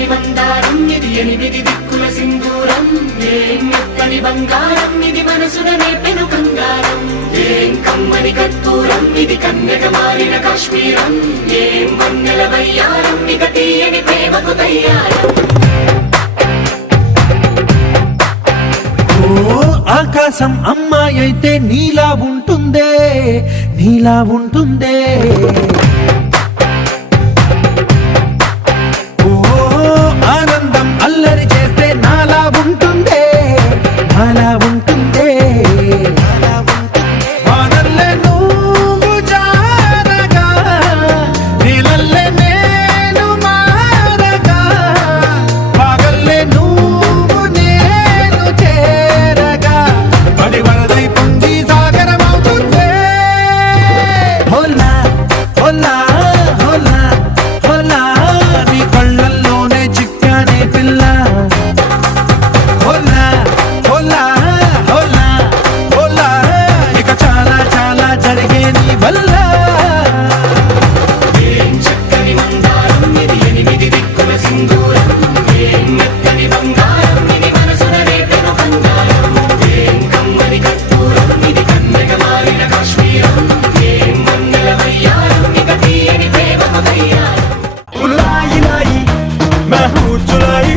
చక్కని మందారం ఇది ఎనిమిది దిక్కుల సింధూరం ఏం మెత్తని బంగారం ఇది మనసున నేపెను కంగారం ఏం కమ్మని కర్పూరం ఇది కన్యక మారిన కాశ్మీరం ఏం వన్నెల వయ్యారం ఇక తీయని ప్రేమకు తయ్యారం ఆకాశం అమ్మాయి అయితే నీలా ఉంటుందే నీలా ఉంటుందే ఓ ఆనందం అల్లరి చేస్తే నాలా ఉంటుందే నాలా ఉంటుందే వానల్లే నువ్వు జారగా నీలల్లే నేను మారగా పగల్లే నువ్వు నేను చేరగా పడి వరదై పొంగి సాగరమవుతుందే హోలా హోలా హోలా హోలా నీ కళ్ళల్లోనే చిక్కానే పిల్ల హోలా హోలా హోలా హోలా ఇక చాలా చాలా జరిగే నీ వల్ల ఏం చక్కని మందారం ఇది ఎనిమిది దిక్కుల సింధూరం ఏం మెత్తని బంగారం ఇది మనసున నేపెను కంగారం ఏం కమ్మని కర్పూరం ఇది కన్యక మారిన కాశ్మీరం ఏం వన్నెల వయ్యారం ఇక తీయని ప్రేమకు తయ్యారం लाई लाई मैं हूँ चुलाई